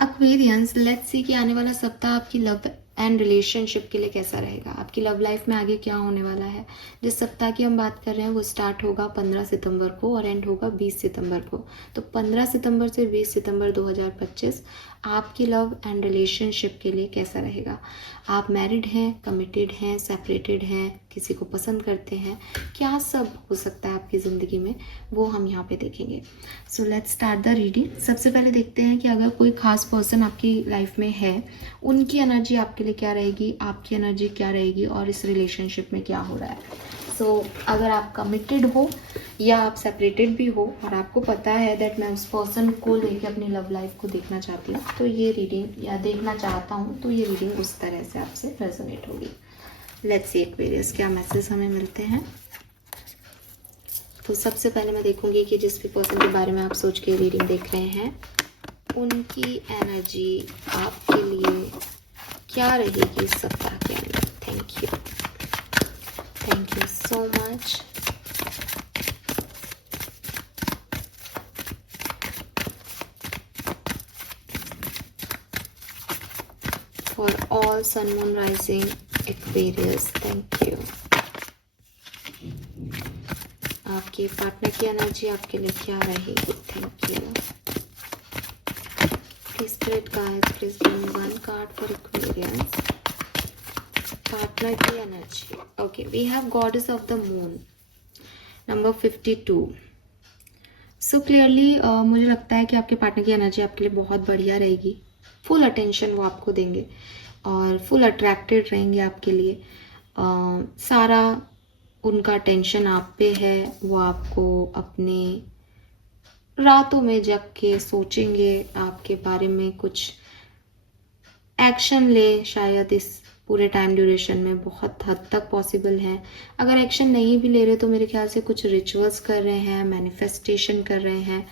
Aquarians, let's see कि आने वाला सप्ताह आपकी लव एंड रिलेशनशिप के लिए कैसा रहेगा, आपकी लव लाइफ में आगे क्या होने वाला है। जिस सप्ताह की हम बात कर रहे हैं वो स्टार्ट होगा 15 सितंबर को और एंड होगा 20 सितंबर को। तो 15 सितंबर से 20 सितंबर 2025 आपकी लव एंड रिलेशनशिप के लिए कैसा रहेगा। आप मैरिड हैं, कमिटेड हैं, सेपरेटेड हैं, किसी को पसंद करते हैं, क्या सब हो सकता है आपकी ज़िंदगी में, वो हम यहाँ पे देखेंगे। So let's start the reading. सबसे पहले देखते हैं कि अगर कोई खास पर्सन आपकी लाइफ में है, उनकी एनर्जी आपके लिए क्या रहेगी, आपकी एनर्जी क्या रहेगी और इस रिलेशनशिप में क्या हो रहा है। सो अगर आप कमिटेड हो या आप सेपरेटेड भी हो और आपको पता है दैट मैं उस पर्सन को लेके अपनी लव लाइफ को देखना चाहती हूँ, तो ये रीडिंग, या देखना चाहता हूँ, तो ये रीडिंग उस तरह से आपसे रेजोनेट होगी। लेट्स सी एक्वेरियस क्या मैसेज हमें मिलते हैं। तो सबसे पहले मैं देखूंगी कि जिस भी पर्सन के बारे में आप सोच के रीडिंग देख रहे हैं, उनकी एनर्जी आपके लिए क्या रहेगी इस सप्ताह के अंदर। Thank you so much. For all sun moon rising Aquarius, thank you. आपके पार्टनर की एनर्जी आपके लिए क्या रहेगी। Thank you. Spirit guides, please give me one card for Aquarians. Partner की energy. Okay, we have goddess of the moon, number 52। So clearly मुझे लगता है कि आपके पार्टनर की एनर्जी आपके लिए बहुत बढ़िया रहेगी। फुल अटेंशन वो आपको देंगे और फुल अट्रैक्टेड रहेंगे आपके लिए। सारा उनका अटेंशन आप पे है। वो आपको अपने रातों में जग के सोचेंगे आपके बारे में, कुछ एक्शन ले शायद इस पूरे टाइम ड्यूरेशन में, बहुत हद तक पॉसिबल है। अगर एक्शन नहीं भी ले रहे तो मेरे ख्याल से कुछ रिचुअल्स कर रहे हैं, मैनिफेस्टेशन कर रहे हैं,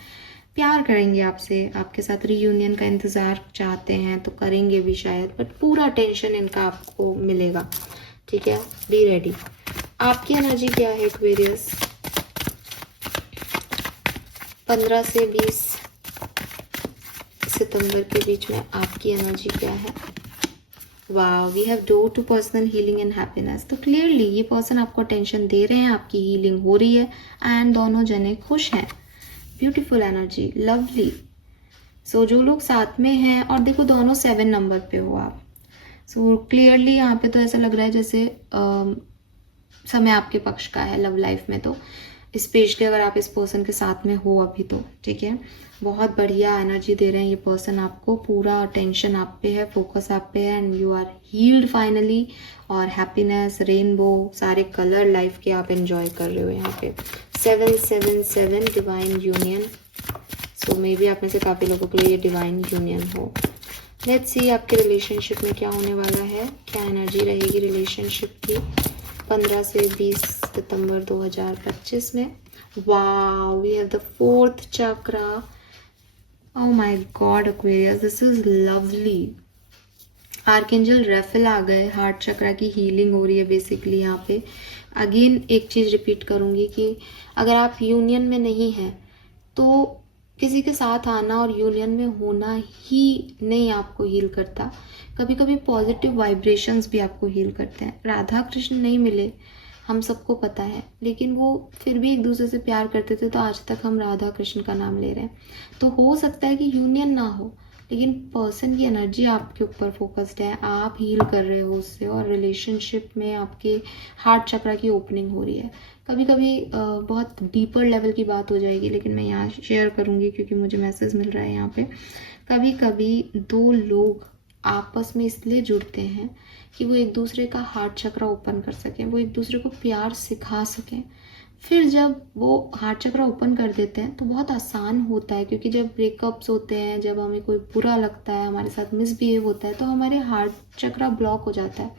प्यार करेंगे आपसे, आपके साथ रीयूनियन का इंतज़ार चाहते हैं तो करेंगे भी शायद, बट पूरा टेंशन इनका आपको मिलेगा। ठीक है, बी रेडी। आपकी एनर्जी क्या है एक्वेरियस 15 से 20 सितंबर के बीच में, आपकी एनर्जी क्या है। वाह, we have door to personal healing and happiness. तो क्लियरली ये पर्सन आपको अटेंशन दे रहे हैं, आपकी हीलिंग हो रही है एंड दोनों जने खुश हैं। Beautiful energy, lovely. सो जो लोग साथ में हैं, और देखो दोनों 7 नंबर पे हो आप, सो क्लियरली यहाँ पे तो ऐसा लग रहा है जैसे समय आपके पक्ष का है लव लाइफ में। तो स्पेशली अगर आप इस पर्सन के साथ में हो अभी, तो ठीक है, बहुत बढ़िया एनर्जी दे रहे हैं ये पर्सन आपको। पूरा अटेंशन आप पे है, फोकस आप पे है and you are healed finally. और हैप्पीनेस, रेनबो, सारे कलर लाइफ के आप एंजॉय कर रहे हो यहाँ पे। 777 divine union. So maybe आप में से काफ़ी लोगों के लिए ये डिवाइन यूनियन हो। लेट्स सी आपके रिलेशनशिप में क्या होने वाला है, क्या एनर्जी रहेगी रिलेशनशिप की 15 से 20 सितंबर 2025 में। Wow, we have the 4th chakra. Oh my God Aquarius, this is lovely. Archangel Raphael आ गए, हार्ट चक्रा की हीलिंग हो रही है बेसिकली यहाँ पे। अगेन एक चीज़ रिपीट करूँगी कि अगर आप यूनियन में नहीं हैं तो किसी के साथ आना और यूनियन में होना ही नहीं आपको हील करता। कभी कभी पॉजिटिव वाइब्रेशंस भी आपको हील करते हैं। राधा कृष्ण नहीं मिले, हम सबको पता है, लेकिन वो फिर भी एक दूसरे से प्यार करते थे, तो आज तक हम राधा कृष्ण का नाम ले रहे हैं। तो हो सकता है कि यूनियन ना हो, लेकिन पर्सन की एनर्जी आपके ऊपर फोकस्ड है, आप हील कर रहे हो उससे, और रिलेशनशिप में आपके हार्ट चक्रा की ओपनिंग हो रही है। कभी कभी बहुत डीपर लेवल की बात हो जाएगी, लेकिन मैं यहाँ शेयर करूँगी क्योंकि मुझे मैसेज मिल रहा है यहाँ पे। कभी कभी 2 लोग आपस में इसलिए जुड़ते हैं कि वो एक दूसरे का हार्ट चक्रा ओपन कर सकें, वो एक दूसरे को प्यार सिखा सकें। फिर जब वो हार्ट चक्रा ओपन कर देते हैं तो बहुत आसान होता है, क्योंकि जब ब्रेकअप्स होते हैं, जब हमें कोई बुरा लगता है, हमारे साथ मिसबिहेव होता है, तो हमारे हार्ट चक्रा ब्लॉक हो जाता है,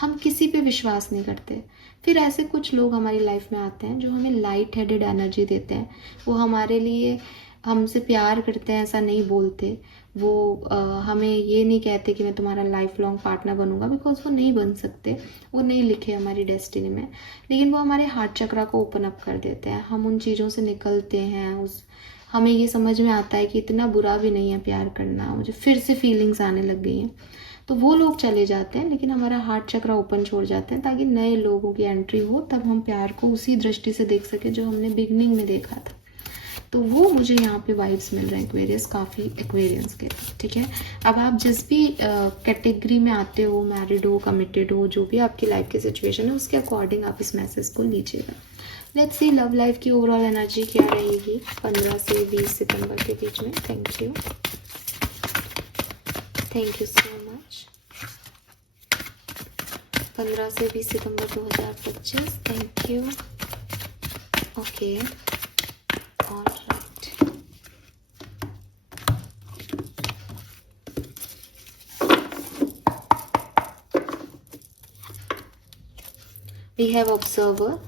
हम किसी पे विश्वास नहीं करते। फिर ऐसे कुछ लोग हमारी लाइफ में आते हैं जो हमें लाइट हेडेड एनर्जी देते हैं। वो हमारे लिए हमसे प्यार करते हैं ऐसा नहीं बोलते, वो हमें ये नहीं कहते कि मैं तुम्हारा लाइफ लॉन्ग पार्टनर बनूंगा, बिकॉज वो नहीं बन सकते, वो नहीं लिखे हमारी डेस्टिनी में। लेकिन वो हमारे हार्ट चक्रा को ओपन अप कर देते हैं, हम उन चीज़ों से निकलते हैं, उस हमें ये समझ में आता है कि इतना बुरा भी नहीं है प्यार करना, मुझे फिर से फीलिंग्स आने लग गई हैं, तो वो लोग चले जाते हैं, लेकिन हमारा हार्ट चक्र ओपन छोड़ जाते हैं ताकि नए लोगों की एंट्री हो, तब हम प्यार को उसी दृष्टि से देख सके जो हमने बिगनिंग में देखा था। तो वो मुझे यहाँ पे वाइब्स मिल रहे हैं एक्वेरियस, काफ़ी एक्वेरियंस के, ठीक है। अब आप जिस भी कैटेगरी में आते हो, मैरिड हो, कमिटेड हो, जो भी आपकी लाइफ की सिचुएशन है उसके अकॉर्डिंग आप इस मैसेज को लीजिएगा। लेट्स सी लव लाइफ की ओवरऑल एनर्जी क्या रहेगी 15 से 20 सितंबर के बीच में। Thank you so much. 15 से 20 सितंबर 2025। Thank you. Okay, alright. We have observer,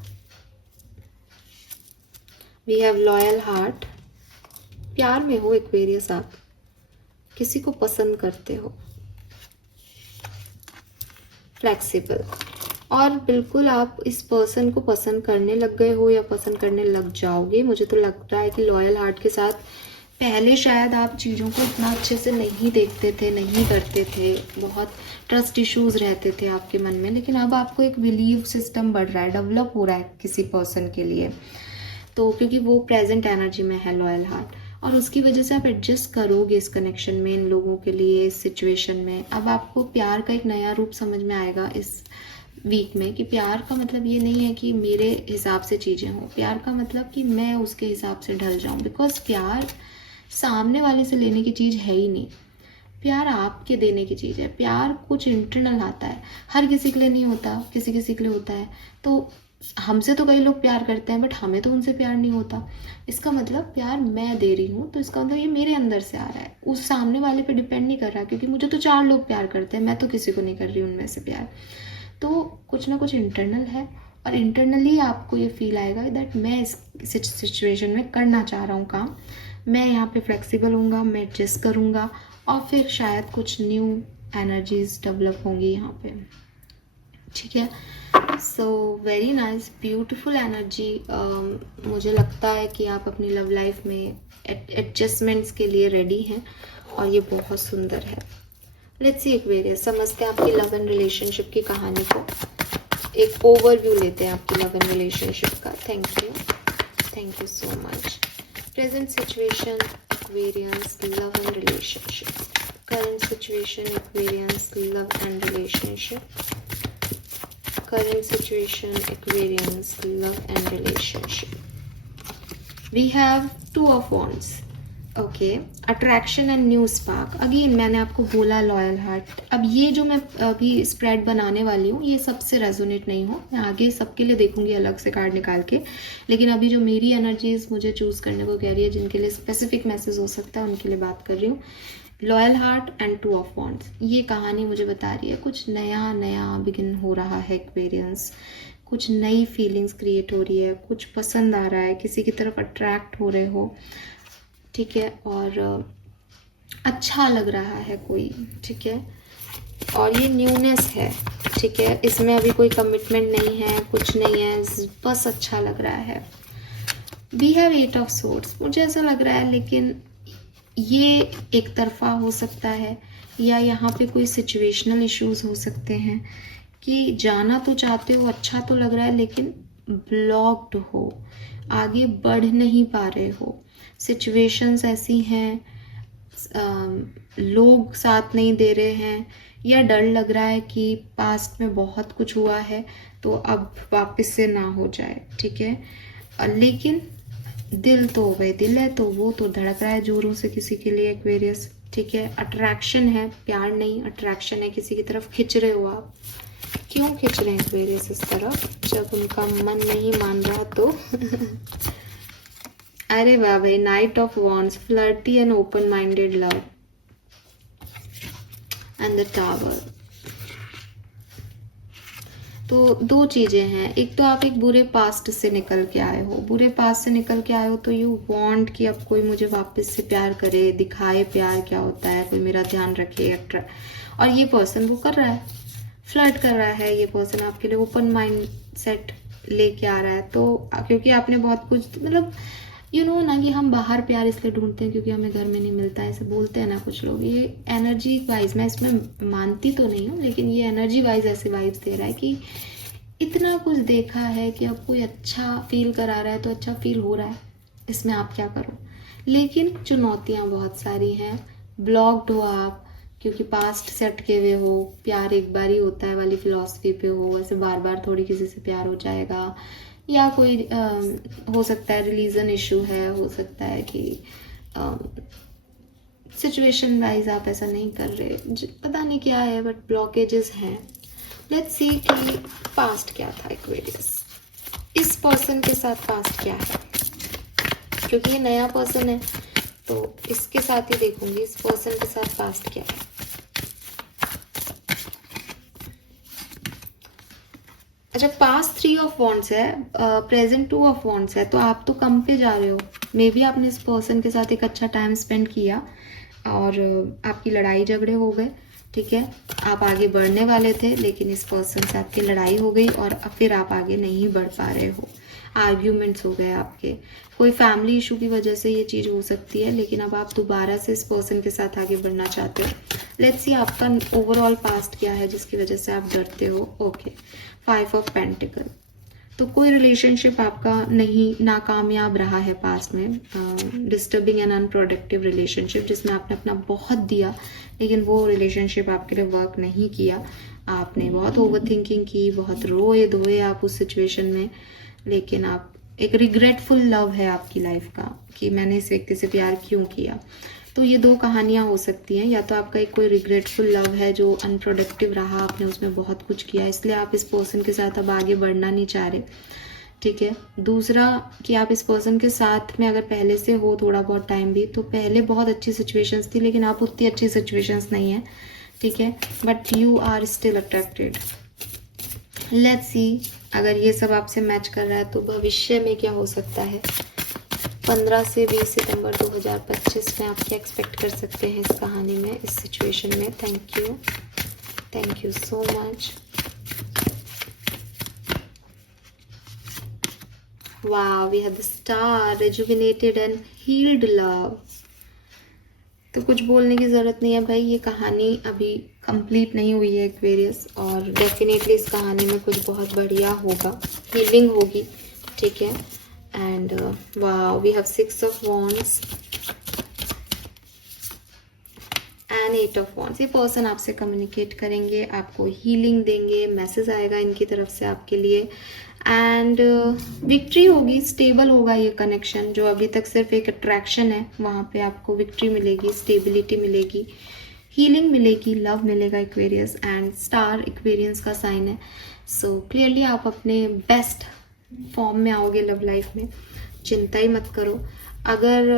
we have loyal heart. प्यार में हो एक्वेरियस, आप किसी को पसंद करते हो, फ्लेक्सिबल, और बिल्कुल आप इस पर्सन को पसंद करने लग गए हो या पसंद करने लग जाओगे। मुझे तो लग रहा है कि लॉयल हार्ट के साथ पहले शायद आप चीज़ों को इतना अच्छे से नहीं देखते थे, नहीं करते थे, बहुत ट्रस्ट इश्यूज रहते थे आपके मन में, लेकिन अब आपको एक बिलीव सिस्टम बढ़ रहा है, डेवलप हो रहा है किसी पर्सन के लिए, तो क्योंकि वो प्रेजेंट एनर्जी में है लॉयल हार्ट, और उसकी वजह से आप एडजस्ट करोगे इस कनेक्शन में, इन लोगों के लिए, इस सिचुएशन में। अब आपको प्यार का एक नया रूप समझ में आएगा इस वीक में, कि प्यार का मतलब ये नहीं है कि मेरे हिसाब से चीज़ें हों, प्यार का मतलब कि मैं उसके हिसाब से ढल जाऊं, बिकॉज प्यार सामने वाले से लेने की चीज़ है ही नहीं, प्यार आपके देने की चीज़ है। प्यार कुछ इंटरनल आता है, हर किसी के लिए नहीं होता, किसी किसी के लिए होता है। तो हमसे तो कई लोग प्यार करते हैं, बट हमें तो उनसे प्यार नहीं होता। इसका मतलब प्यार मैं दे रही हूँ, तो इसका मतलब ये मेरे अंदर से आ रहा है, उस सामने वाले पे डिपेंड नहीं कर रहा, क्योंकि मुझे तो 4 लोग प्यार करते हैं, मैं तो किसी को नहीं कर रही उनमें से प्यार। तो कुछ ना कुछ इंटरनल है, और इंटरनली आपको ये फील आएगा दैट मैं इस सिचुएशन में करना चाह रहा हूँ काम, मैं यहाँ पे फ्लेक्सिबल हूँगा, मैं एडजस्ट करूँगा, और फिर शायद कुछ न्यू एनर्जीज डेवलप होंगी यहाँ पे, ठीक है। So very nice, beautiful energy. मुझे लगता है कि आप अपनी लव लाइफ में एडजस्टमेंट्स के लिए रेडी हैं, और ये बहुत सुंदर है। लेट्स सी एक्वेरियस, समझते हैं आपकी लव एंड रिलेशनशिप की कहानी को, एक ओवरव्यू लेते हैं आपकी लव एंड रिलेशनशिप का। Thank you so much. Present situation Aquarians, love and relationship. Current situation Aquarians, love and relationship. Current situation Aquarians, love and relationship. We have 2 of Wands. Okay, attraction and new spark. Again मैंने आपको बोला loyal heart. अब ये जो मैं अभी spread बनाने वाली हूँ, ये सबसे रेजोनेट नहीं हो, मैं आगे सबके लिए देखूंगी अलग से कार्ड निकाल के, लेकिन अभी जो मेरी एनर्जीज मुझे चूज करने को कह रही है, जिनके लिए स्पेसिफिक मैसेज हो सकता है, उनके लिए बात कर रही हूँ। Loyal heart and 2 of wands, ये कहानी मुझे बता रही है कुछ नया नया बिगिन हो रहा है एक्वेरियंस, कुछ नई फीलिंग्स क्रिएट हो रही है, कुछ पसंद आ रहा है, किसी की तरफ अट्रैक्ट हो रहे हो, ठीक है, और अच्छा लग रहा है कोई, ठीक है, और ये न्यूनेस है, ठीक है, इसमें अभी कोई कमिटमेंट नहीं है, कुछ नहीं है, बस अच्छा लग रहा है। वी हैव 8 ऑफ सोर्ड्स, मुझे ऐसा लग रहा है, लेकिन ये एक तरफा हो सकता है, या यहाँ पे कोई सिचुएशनल इश्यूज हो सकते हैं कि जाना तो चाहते हो, अच्छा तो लग रहा है, लेकिन ब्लॉक्ड हो, आगे बढ़ नहीं पा रहे हो, सिचुएशंस ऐसी हैं, लोग साथ नहीं दे रहे हैं, या डर लग रहा है कि पास्ट में बहुत कुछ हुआ है तो अब वापस से ना हो जाए, ठीक है, लेकिन दिल तो वही दिल है, तो वो तो धड़क रहा है जोरों से किसी के लिए एक्वेरियस, ठीक है। अट्रैक्शन है, प्यार नहीं, अट्रैक्शन है, किसी की तरफ खिंच रहे हो आप। क्यों खिंच रहे हैं एक्वेरियस इस तरफ, जब उनका मन नहीं मान रहा तो अरे वाह भाई, night of wands, flirty and open minded love and the tower. तो 2 चीजें हैं, एक तो आप एक बुरे पास्ट से निकल के आए हो, बुरे पास्ट से निकल के आए हो, तो यू वांट कि अब कोई मुझे वापस से प्यार करे, दिखाए प्यार क्या होता है, कोई मेरा ध्यान रखे, और ये पर्सन वो कर रहा है, फ्लर्ट कर रहा है, ये पर्सन आपके लिए ओपन माइंड सेट लेके आ रहा है। तो क्योंकि आपने बहुत कुछ, मतलब ना कि हम बाहर प्यार इसलिए ढूंढते हैं क्योंकि हमें घर में नहीं मिलता है, ऐसे बोलते हैं ना कुछ लोग। ये एनर्जी वाइज, मैं इसमें मानती तो नहीं हूँ, लेकिन ये एनर्जी वाइज ऐसे वाइब्स दे रहा है कि इतना कुछ देखा है कि अब कोई अच्छा फील करा रहा है तो अच्छा फील हो रहा है, इसमें आप क्या करो। लेकिन चुनौतियाँ बहुत सारी हैं, ब्लॉक्ड हो आप क्योंकि पास्ट से अटके हुए हो, प्यार एक बार ही होता है वाली फिलॉसफी पे हो, ऐसे बार बार थोड़ी किसी से प्यार हो जाएगा, या कोई हो सकता है रिलीजन इशू है, हो सकता है कि सिचुएशन वाइज आप ऐसा नहीं कर रहे, पता नहीं क्या है, बट ब्लॉकेजेस हैं। लेट्स सी कि पास्ट क्या था एक्वेरियस, इस पर्सन के साथ पास्ट क्या है, क्योंकि ये नया पर्सन है तो इसके साथ ही देखूंगी इस पर्सन के साथ पास्ट क्या है। अच्छा, पास्ट 3 ऑफ वॉन्ड्स है, प्रेजेंट 2 ऑफ वॉन्ड्स है, तो आप तो कम पे जा रहे हो। मे बी आपने इस पर्सन के साथ एक अच्छा टाइम स्पेंड किया और आपकी लड़ाई झगड़े हो गए, ठीक है, आप आगे बढ़ने वाले थे लेकिन इस पर्सन से आपकी लड़ाई हो गई और फिर आप आगे नहीं बढ़ पा रहे हो, आर्ग्यूमेंट्स हो गए आपके, कोई फैमिली इशू की वजह से ये चीज़ हो सकती है, लेकिन अब आप दोबारा से इस पर्सन के साथ आगे बढ़ना चाहते हो। लेट्स सी आपका ओवरऑल पास्ट क्या है जिसकी वजह से आप डरते हो। ओके, 5 ऑफ पेंटिकल, तो कोई रिलेशनशिप आपका नहीं, नाकामयाब रहा है पास्ट में, डिस्टर्बिंग एंड अनप्रोडक्टिव रिलेशनशिप जिसमें आपने अपना बहुत दिया लेकिन वो रिलेशनशिप आपके लिए वर्क नहीं किया, आपने बहुत ओवर थिंकिंग की, बहुत रोए धोए आप उस सिचुएशन में, लेकिन आप एक रिग्रेटफुल लव है आपकी लाइफ का कि मैंने इस व्यक्ति से प्यार क्यों किया। तो ये 2 कहानियाँ हो सकती हैं, या तो आपका एक कोई रिग्रेटफुल लव है जो अनप्रोडक्टिव रहा, आपने उसमें बहुत कुछ किया इसलिए आप इस पर्सन के साथ अब आगे बढ़ना नहीं चाह रहे, ठीक है। दूसरा कि आप इस पर्सन के साथ में अगर पहले से हो थोड़ा बहुत टाइम भी, तो पहले बहुत अच्छी सिचुएशंस थी लेकिन आप उतनी अच्छी सिचुएशंस नहीं है, ठीक है, but you are still attracted. Let's see अगर ये सब आपसे मैच कर रहा है तो भविष्य में क्या हो सकता है। 15 से 20 सितंबर 2025 में आप क्या एक्सपेक्ट कर सकते हैं इस कहानी में, इस सिचुएशन में। Thank you so much. वाह, we have the star, rejuvenated and healed love. तो कुछ बोलने की ज़रूरत नहीं है भाई, ये कहानी अभी कंप्लीट नहीं हुई है एक्वेरियस, और डेफिनेटली इस कहानी में कुछ बहुत बढ़िया होगा, हीलिंग होगी, ठीक है। एंड वाह, we have 6 of wands and 8 of wands. ये पर्सन आपसे कम्युनिकेट करेंगे, आपको हीलिंग देंगे, मैसेज आएगा इनकी तरफ से आपके लिए, एंड विक्ट्री होगी, स्टेबल होगा ये कनेक्शन। जो अभी तक सिर्फ एक अट्रैक्शन है वहाँ पे आपको विक्ट्री मिलेगी, स्टेबिलिटी मिलेगी, हीलिंग मिलेगी, लव मिलेगा एक्वेरियस, एंड स्टार एक्वेरियंस का साइन है। सो क्लियरली आप अपने बेस्ट फॉर्म में आओगे लव लाइफ में, चिंता ही मत करो। अगर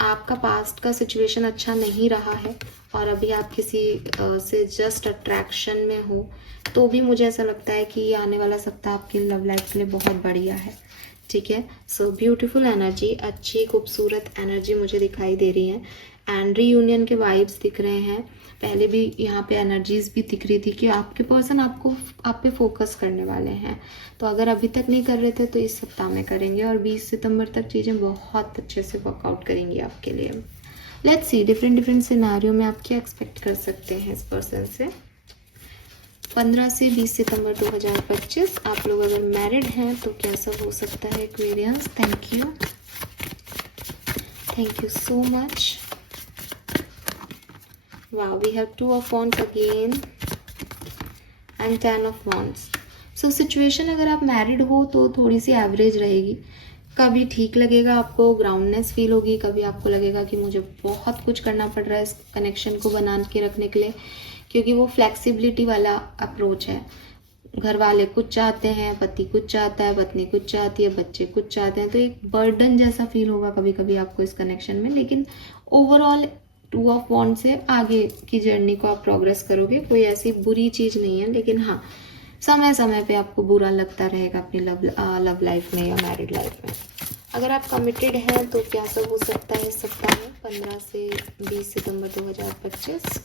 आपका पास्ट का सिचुएशन अच्छा नहीं रहा है और अभी आप किसी से जस्ट अट्रैक्शन में हो, तो भी मुझे ऐसा लगता है कि ये आने वाला सप्ताह आपकी लव लाइफ के लिए बहुत बढ़िया है, ठीक है। सो ब्यूटीफुल एनर्जी, अच्छी खूबसूरत एनर्जी मुझे दिखाई दे रही है, एंड रीयूनियन के वाइब्स दिख रहे हैं। पहले भी यहाँ पे एनर्जीज भी दिख रही थी कि आपके पर्सन आप पे फोकस करने वाले हैं, तो अगर अभी तक नहीं कर रहे थे तो इस सप्ताह में करेंगे, और 20 सितंबर तक चीज़ें बहुत अच्छे से वर्कआउट करेंगी आपके लिए। लेट्स सी डिफरेंट सिनारियो में आप क्या एक्सपेक्ट कर सकते हैं इस पर्सन से। 15 से 20 सितंबर 2025 आप लोग अगर मैरिड हैं तो क्या सब हो सकता है Aquarians. Thank you so much. Wow, we have 2 of wands again and 10 of wands. So situation अगर आप मैरिड हो तो थोड़ी सी एवरेज रहेगी, कभी ठीक लगेगा आपको, ग्राउंडनेस फील होगी, कभी आपको लगेगा कि मुझे बहुत कुछ करना पड़ रहा है इस कनेक्शन को बना के रखने के लिए, क्योंकि वो फ्लेक्सिबिलिटी वाला अप्रोच है। घर वाले कुछ चाहते हैं, पति कुछ चाहता है, पत्नी कुछ चाहती है, बच्चे कुछ चाहते हैं, तो एक बर्डन जैसा फील होगा कभी कभी आपको इस कनेक्शन में, लेकिन ओवरऑल 2 ऑफ वॉन्ड से आगे की जर्नी को आप प्रोग्रेस करोगे। कोई ऐसी बुरी चीज़ नहीं है, लेकिन हाँ समय समय पे आपको बुरा लगता रहेगा अपनी लव लाइफ में या मैरिड लाइफ में। अगर आप कमिटेड हैं तो क्या सब हो सकता है इस सप्ताह में 15 से 20 सितंबर 2025।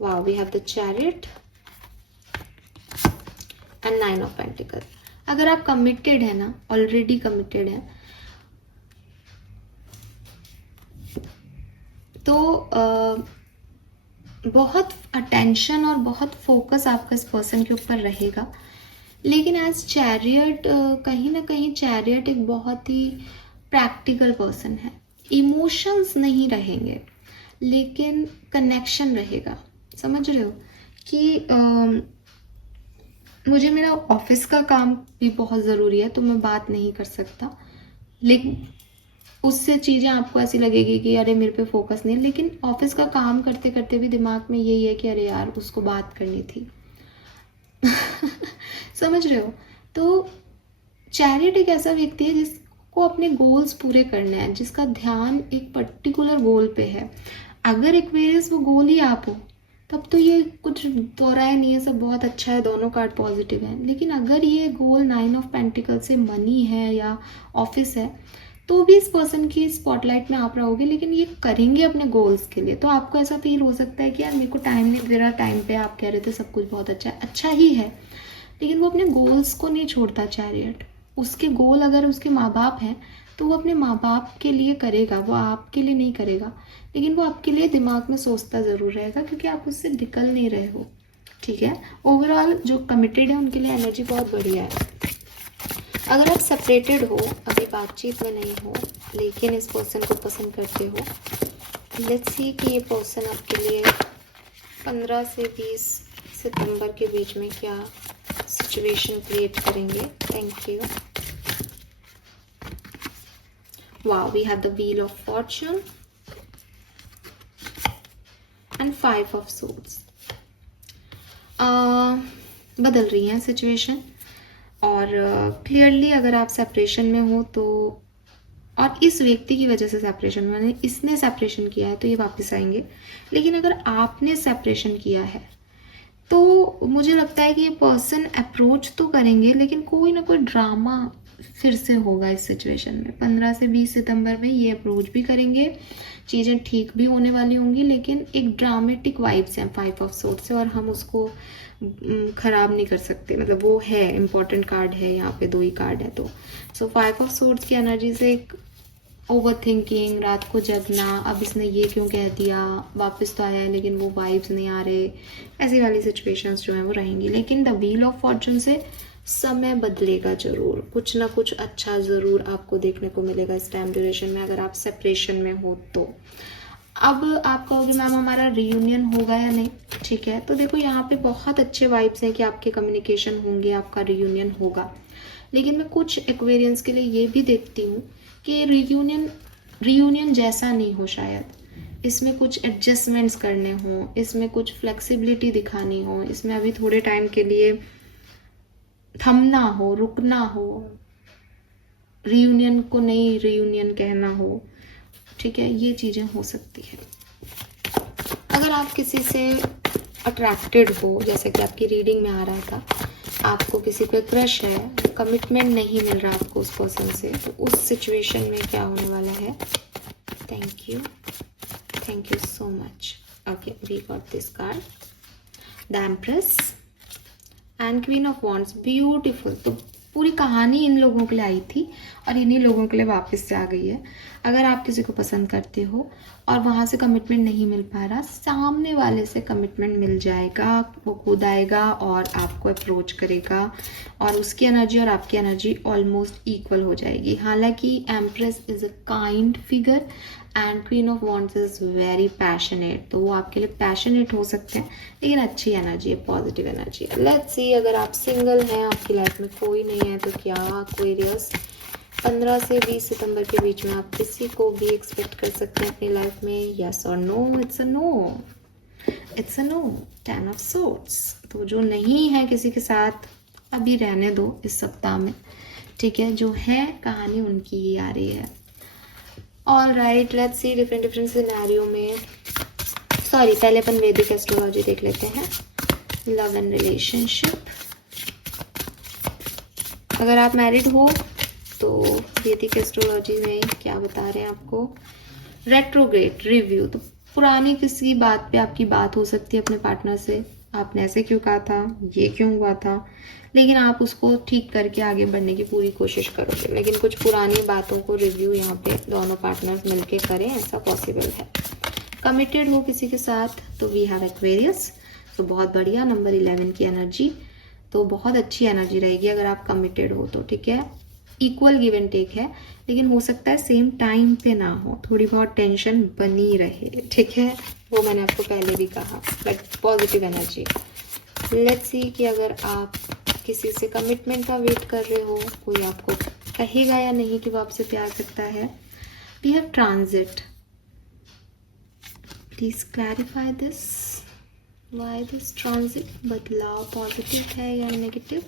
वाह, we have the chariot and 9 of pentacle. अगर आप कमिटेड है ना, ऑलरेडी कमिटेड है, बहुत अटेंशन और बहुत फोकस आपका इस पर्सन के ऊपर रहेगा। लेकिन एज चैरियट, कहीं ना कहीं चैरियट एक बहुत ही प्रैक्टिकल पर्सन है। इमोशंस नहीं रहेंगे लेकिन कनेक्शन रहेगा। समझ रहे हो कि मुझे मेरा ऑफिस का काम भी बहुत ज़रूरी है तो मैं बात नहीं कर सकता, लेकिन उससे चीज़ें आपको ऐसी लगेगी कि अरे मेरे पे फोकस नहीं है, लेकिन ऑफिस का काम करते करते भी दिमाग में यही है कि अरे यार उसको बात करनी थी। समझ रहे हो? तो चैरियट एक ऐसा व्यक्ति है जिसको अपने गोल्स पूरे करने हैं, जिसका ध्यान एक पर्टिकुलर गोल पे है। अगर एक्वेरियस वो गोल ही आप हो तब तो ये कुछ दोहराया नहीं है, सब बहुत अच्छा है, दोनों कार्ड पॉजिटिव हैं। लेकिन अगर ये गोल 9 ऑफ पेंटिकल से मनी है या ऑफिस है तो भी इस पर्सन की स्पॉटलाइट में आप रहोगे, लेकिन ये करेंगे अपने गोल्स के लिए। तो आपको ऐसा फील हो सकता है कि यार मेरे को टाइम नहीं दे रहा, टाइम पे आप कह रहे थे सब कुछ बहुत अच्छा है, अच्छा ही है, लेकिन वो अपने गोल्स को नहीं छोड़ता चैरियट। उसके गोल अगर उसके माँ बाप हैं तो वो अपने माँ बाप के लिए करेगा, वो आपके लिए नहीं करेगा, लेकिन वो आपके लिए दिमाग में सोचता ज़रूर रहेगा क्योंकि आप उससे निकल नहीं रहे हो। ठीक है, ओवरऑल जो कमिटेड है उनके लिए एनर्जी बहुत बढ़िया है। अगर आप सेपरेटेड हो, अभी बातचीत में नहीं हो, लेकिन इस पर्सन को पसंद करते हो, लेट्स सी कि ये पर्सन आपके लिए 15 से 20 सितंबर के बीच में क्या सिचुएशन क्रिएट करेंगे। Thank you. Wow, we have the wheel of fortune and 5 of swords. बदल रही है सिचुएशन, और क्लियरली अगर आप सेपरेशन में हो तो, और इस व्यक्ति की वजह से सेपरेशन में, इसने सेपरेशन किया है तो ये वापस आएंगे। लेकिन अगर आपने सेपरेशन किया है तो मुझे लगता है कि ये पर्सन अप्रोच तो करेंगे, लेकिन कोई ना कोई ड्रामा फिर से होगा इस सिचुएशन में। 15 से 20 सितंबर में ये अप्रोच भी करेंगे, चीज़ें ठीक भी होने वाली होंगी, लेकिन एक ड्रामेटिक वाइब्स हैं 5 ऑफ सोर्ड से, और हम उसको ख़राब नहीं कर सकते। मतलब वो है इम्पॉर्टेंट कार्ड है, यहाँ पे 2 ही कार्ड है। तो सो 5 ऑफ सोर्ड्स की एनर्जी से एक ओवर थिंकिंग, रात को जगना, अब इसने ये क्यों कह दिया, वापस तो आया है लेकिन वो वाइब्स नहीं आ रहे, ऐसी वाली सिचुएशंस जो हैं वो रहेंगी। लेकिन द व्हील ऑफ फॉर्चून से समय बदलेगा ज़रूर, कुछ ना कुछ अच्छा ज़रूर आपको देखने को मिलेगा इस टाइम ड्यूरेशन में, अगर आप सेपरेशन में हो तो। अब आप कहोगे मैम हमारा रीयूनियन होगा या नहीं। ठीक है, तो देखो यहाँ पे बहुत अच्छे वाइब्स हैं कि आपके कम्युनिकेशन होंगे, आपका रीयूनियन होगा। लेकिन मैं कुछ एक्वेरियंस के लिए ये भी देखती हूँ कि रीयूनियन जैसा नहीं हो शायद। इसमें कुछ एडजस्टमेंट्स करने हों, इसमें कुछ फ्लेक्सिबिलिटी दिखानी हो, इसमें अभी थोड़े टाइम के लिए थमना हो, रुकना हो, रीयूनियन को नहीं रीयूनियन कहना हो। ठीक है, ये चीज़ें हो सकती है। अगर आप किसी से अट्रैक्टेड हो, जैसे कि आपकी रीडिंग में आ रहा था, आपको किसी पे क्रश है, कमिटमेंट नहीं मिल रहा आपको उस पर्सन से, तो उस सिचुएशन में क्या होने वाला है। Thank you so much. Okay, we got this card, the empress and queen of wands. Beautiful. तो पूरी कहानी इन लोगों के लिए आई थी और इन्हीं लोगों के लिए वापस से आ गई है। अगर आप किसी को पसंद करते हो और वहाँ से कमिटमेंट नहीं मिल पा रहा, सामने वाले से कमिटमेंट मिल जाएगा, वो खुद आएगा और आपको अप्रोच करेगा, और उसकी एनर्जी और आपकी एनर्जी ऑलमोस्ट इक्वल हो जाएगी। हालांकि empress is a kind figure and queen of wands is very passionate, तो वो आपके लिए पैशनेट हो सकते हैं, लेकिन अच्छी एनर्जी है, पॉजिटिव एनर्जी है। लेट्स सी, अगर आप सिंगल हैं, आपकी लाइफ में कोई नहीं है, तो क्या एक्वेरियस 15 से 20 सितंबर के बीच में आप किसी को भी एक्सपेक्ट कर सकते हैं अपनी लाइफ में? यस और no? It's a no, it's a no. 10 of swords. तो जो नहीं है किसी के साथ, अभी रहने दो इस सप्ताह में। ठीक है, जो है कहानी उनकी ही आ रही है। All right, let's see different scenario में। सॉरी, पहले अपन वैदिक एस्ट्रोलॉजी देख लेते हैं। Love and relationship. अगर आप मैरिड हो तो वैदिक एस्ट्रोलॉजी में क्या बता रहे हैं आपको। रेट्रोग्रेड रिव्यू, तो पुरानी किसी बात पे आपकी बात हो सकती है अपने पार्टनर से, आपने ऐसे क्यों कहा था, ये क्यों हुआ था, लेकिन आप उसको ठीक करके आगे बढ़ने की पूरी कोशिश करोगे। लेकिन कुछ पुरानी बातों को रिव्यू यहाँ पे दोनों पार्टनर्स मिलके करें, ऐसा पॉसिबल है। कमिटेड हो किसी के साथ तो वी हैव एक्वेरियस, तो बहुत बढ़िया, नंबर 11 की एनर्जी, तो बहुत अच्छी एनर्जी रहेगी अगर आप कमिटेड हो तो, ठीक है। इक्वल गिव एंड टेक है, लेकिन हो सकता है सेम टाइम पे ना हो, थोड़ी बहुत टेंशन बनी रहे, ठीक है, वो मैंने आपको पहले भी कहा, but positive energy. Let's see कि अगर आप किसी से कमिटमेंट का वेट कर रहे हो, कोई आपको कहेगा या नहीं कि वो आपसे प्यार करता है। We have transit, please clarify this, why this transit, बदलाव पॉजिटिव है या नेगेटिव।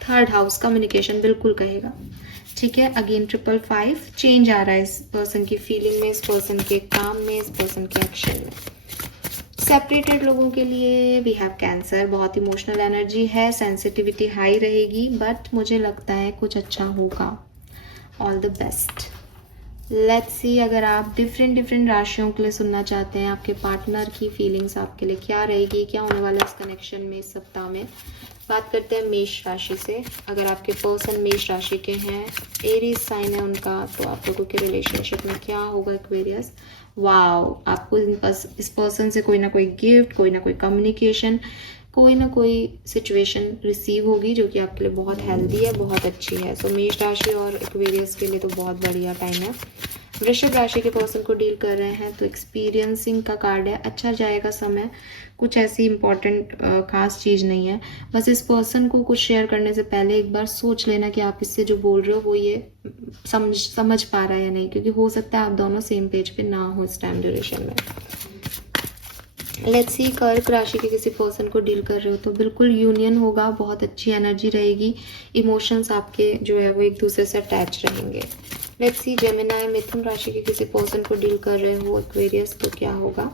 थर्ड हाउस कम्युनिकेशन बिल्कुल कहेगा, ठीक है। अगेन 555 चेंज आ रहा है इस पर्सन की फीलिंग में, इस पर्सन के काम में, इस पर्सन के एक्शन में। सेपरेटेड लोगों के लिए वी हैव कैंसर, बहुत इमोशनल एनर्जी है, सेंसिटिविटी हाई रहेगी, बट मुझे लगता है कुछ अच्छा होगा। All the best. Let's see अगर आप डिफरेंट राशियों के लिए सुनना चाहते हैं, आपके पार्टनर की फीलिंग्स आपके लिए क्या रहेगी, क्या होने वाला है इस कनेक्शन में इस सप्ताह में। बात करते हैं मेष राशि से। अगर आपके पर्सन मेष राशि के हैं, एरीज साइन है उनका, तो आप लोगों के रिलेशनशिप में क्या होगा एक्वेरियस। वाओ, आपको इस पर्सन से कोई ना कोई गिफ्ट, कोई ना कोई कम्युनिकेशन, कोई ना कोई सिचुएशन रिसीव होगी जो कि आपके लिए बहुत हेल्दी है, बहुत अच्छी है। सो मेष राशि और एक्वेरियस के लिए तो बहुत बढ़िया टाइम है। वृषभ राशि के पर्सन को डील कर रहे हैं तो एक्सपीरियंसिंग का कार्ड है, अच्छा जाएगा समय, कुछ ऐसी इंपॉर्टेंट खास चीज़ नहीं है। बस इस पर्सन को कुछ शेयर करने से पहले एक बार सोच लेना कि आप इससे जो बोल रहे हो वो ये समझ पा रहा है या नहीं, क्योंकि हो सकता है आप दोनों सेम पेज पे ना हो इस टाइम ड्यूरेशन में। लेट्स सी कर्क राशि के किसी पर्सन को डील कर रहे हो तो बिल्कुल यूनियन होगा, बहुत अच्छी एनर्जी रहेगी, इमोशंस आपके जो है वो एक दूसरे से अटैच रहेंगे। लेट्स सी जेमिनाई मिथुन राशि के किसी पर्सन को डील कर रहे हो एक्वेरियस तो क्या होगा।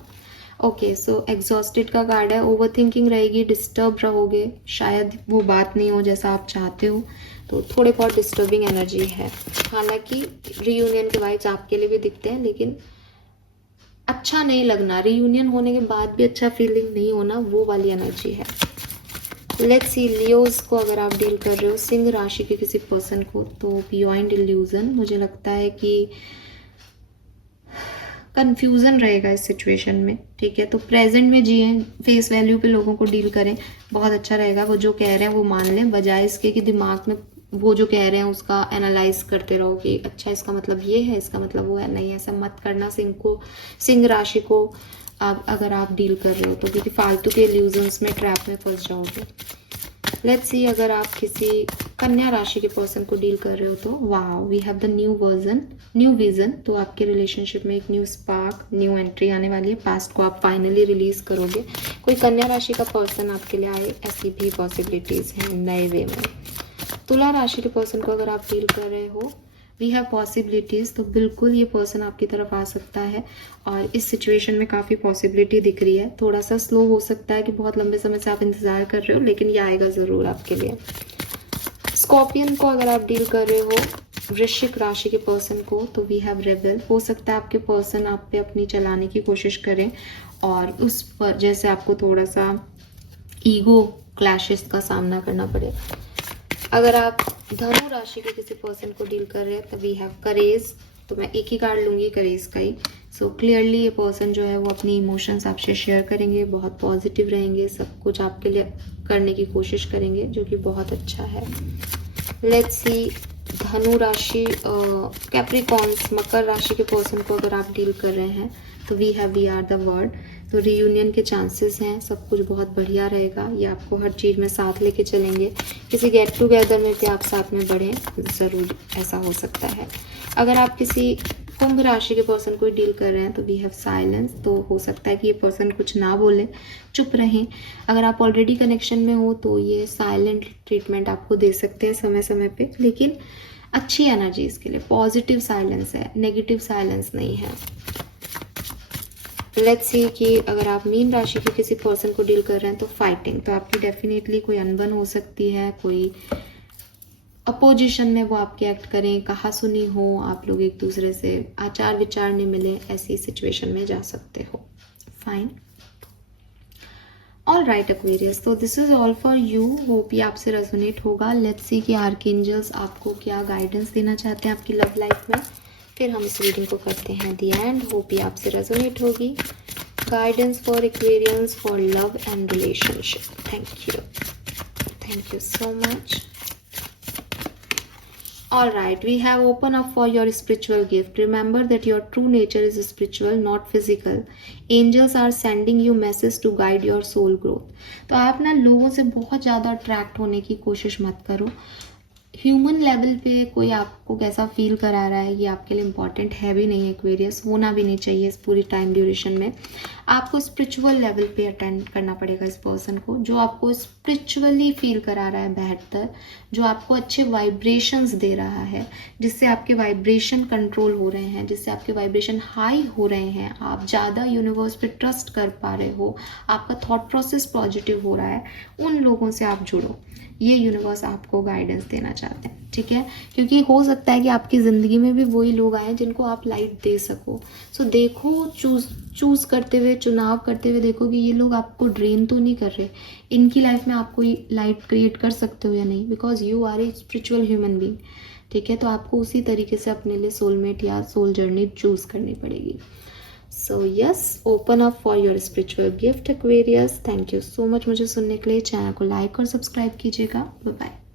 ओके, सो एग्जॉस्टेड का कार्ड है, ओवर थिंकिंग रहेगी, डिस्टर्ब रहोगे, शायद वो बात नहीं हो जैसा आप चाहते हो, तो थोड़े बहुत डिस्टर्बिंग एनर्जी है। हालांकि रियूनियन के वाइब्स आपके लिए भी दिखते हैं, लेकिन अच्छा नहीं लगना, रियूनियन होने के बाद भी अच्छा फीलिंग नहीं होना, वो वाली एनर्जी है। लेट्स सी लियोज को अगर आप डील कर रहे हो सिंह राशि के किसी पर्सन को, तो बियॉन्ड इल्यूजन मुझे लगता है कि कंफ्यूजन रहेगा इस सिचुएशन में, ठीक है। तो प्रेजेंट में जिए, फेस वैल्यू पे लोगों को डील करें, बहुत अच्छा रहेगा। वो जो कह रहे हैं वो मान लें, बजाय इसके कि दिमाग में वो जो कह रहे हैं उसका एनालाइज करते रहो कि अच्छा इसका मतलब ये है, इसका मतलब वो है। नहीं, ऐसा मत करना सिंह राशि को अगर आप डील कर रहे हो तो, क्योंकि फालतू के इल्यूजन्स में, ट्रैप में फंस जाओगे। लेट्स सी अगर आप किसी कन्या राशि के पर्सन को डील कर रहे हो तो wow, we have the new vision, तो आपके रिलेशनशिप में एक न्यू स्पार्क, न्यू एंट्री आने वाली है, पास्ट को आप फाइनली रिलीज करोगे। कोई कन्या राशि का पर्सन आपके लिए आए, ऐसी भी पॉसिबिलिटीज हैं नए वे में। तुला राशि के पर्सन को अगर आप डील कर रहे हो, वी हैव पॉसिबिलिटीज, तो बिल्कुल ये पर्सन आपकी तरफ आ सकता है और इस सिचुएशन में काफ़ी पॉसिबिलिटी दिख रही है। थोड़ा सा स्लो हो सकता है कि बहुत लंबे समय से आप इंतजार कर रहे हो, लेकिन ये आएगा ज़रूर आपके लिए। स्कॉर्पियन को अगर आप डील कर रहे हो, वृश्चिक राशि के पर्सन को, तो वी हैव रेबल, हो सकता है आपके पर्सन आप पे अपनी चलाने की कोशिश करें और उस पर जैसे आपको थोड़ा सा ईगो क्लैशेस का सामना करना पड़े। अगर आप धनु राशि के किसी पर्सन को डील कर रहे हैं तो वी हैव करेज, तो मैं एक ही कार्ड लूंगी करेज का ही। सो क्लियरली ये पर्सन जो है वो अपनी इमोशंस आपसे शेयर करेंगे, बहुत पॉजिटिव रहेंगे, सब कुछ आपके लिए करने की कोशिश करेंगे, जो कि बहुत अच्छा है। लेट्स सी धनु राशि कैप्रिकॉर्न्स मकर राशि के पर्सन को अगर आप डील कर रहे हैं तो we have we are the word, तो रीयूनियन के चांसेस हैं, सब कुछ बहुत बढ़िया रहेगा, ये आपको हर चीज़ में साथ लेके चलेंगे, किसी गेट टुगेदर में भी आप साथ में बढ़ें, ज़रूर ऐसा हो सकता है। अगर आप किसी कुंभ राशि के पर्सन को डील कर रहे हैं तो वी हैव साइलेंस, तो हो सकता है कि ये पर्सन कुछ ना बोले, चुप रहें। अगर आप ऑलरेडी कनेक्शन में हो तो ये साइलेंट ट्रीटमेंट आपको दे सकते हैं समय समय पे, लेकिन अच्छी एनर्जी इसके लिए, पॉजिटिव साइलेंस है, नेगेटिव साइलेंस नहीं है। लेट्स सी कि अगर आप मीन राशि के किसी पर्सन को डील कर रहे हैं तो फाइटिंग, तो आपकी डेफिनेटली कोई अनबन हो सकती है, कोई अपोजिशन में वो आपके एक्ट करें, कहा सुनी हो, आप लोग एक दूसरे से आचार विचार नहीं मिले, ऐसी सिचुएशन में जा सकते हो। फाइन, ऑल राइट एक्वेरियस, तो this is all for you, hope ये आपसे रेजोनेट होगा। लेट्स सी कि आर्कएंजल्स आपको क्या गाइडेंस देना चाहते हैं आपकी लव लाइफ में। फिर हम इस रीडिंग को करते हैं दी एंड। होप ये आपसे रेजोनेट होगी। Guidance for Aquarians for love and relationship. Thank you so much. All right, we have opened up for your spiritual gift. Remember that your true nature is spiritual, not physical. Angels are sending you message to guide your soul growth. तो आप ना लोगों से बहुत ज़्यादा attract होने की कोशिश मत करो। ह्यूमन लेवल पे कोई आपको कैसा फील करा रहा है ये आपके लिए इम्पॉर्टेंट है भी नहीं, एक्वेरियस होना भी नहीं चाहिए इस पूरी टाइम ड्यूरेशन में। आपको स्पिरिचुअल लेवल पे अटेंड करना पड़ेगा इस पर्सन को, जो आपको स्पिरिचुअली फील करा रहा है बेहतर, जो आपको अच्छे वाइब्रेशंस दे रहा है, जिससे आपके वाइब्रेशन कंट्रोल हो रहे हैं, जिससे आपके वाइब्रेशन हाई हो रहे हैं, आप ज़्यादा यूनिवर्स पे ट्रस्ट कर पा रहे हो, आपका थॉट प्रोसेस पॉजिटिव हो रहा है, उन लोगों से आप जुड़ो। ये यूनिवर्स आपको गाइडेंस देना चाहते हैं, ठीक है? क्योंकि हो सकता है कि आपकी ज़िंदगी में भी वही लोग आए जिनको आप लाइट दे सको। सो देखो, चूज़ करते हुए, चुनाव करते हुए देखो कि ये लोग आपको ड्रेन तो नहीं कर रहे, इनकी लाइफ में आप कोई लाइट क्रिएट कर सकते हो या नहीं, because you are a spiritual human being, ठीक है? तो आपको उसी तरीके से अपने लिए सोलमेट या सोल जर्नी चूज़ करनी पड़ेगी। So yes, open up for your spiritual gift Aquarius. Thank you so much मुझे सुनने के लिए। चैनल को लाइक और सब्सक्राइब कीजिएगा। Bye bye.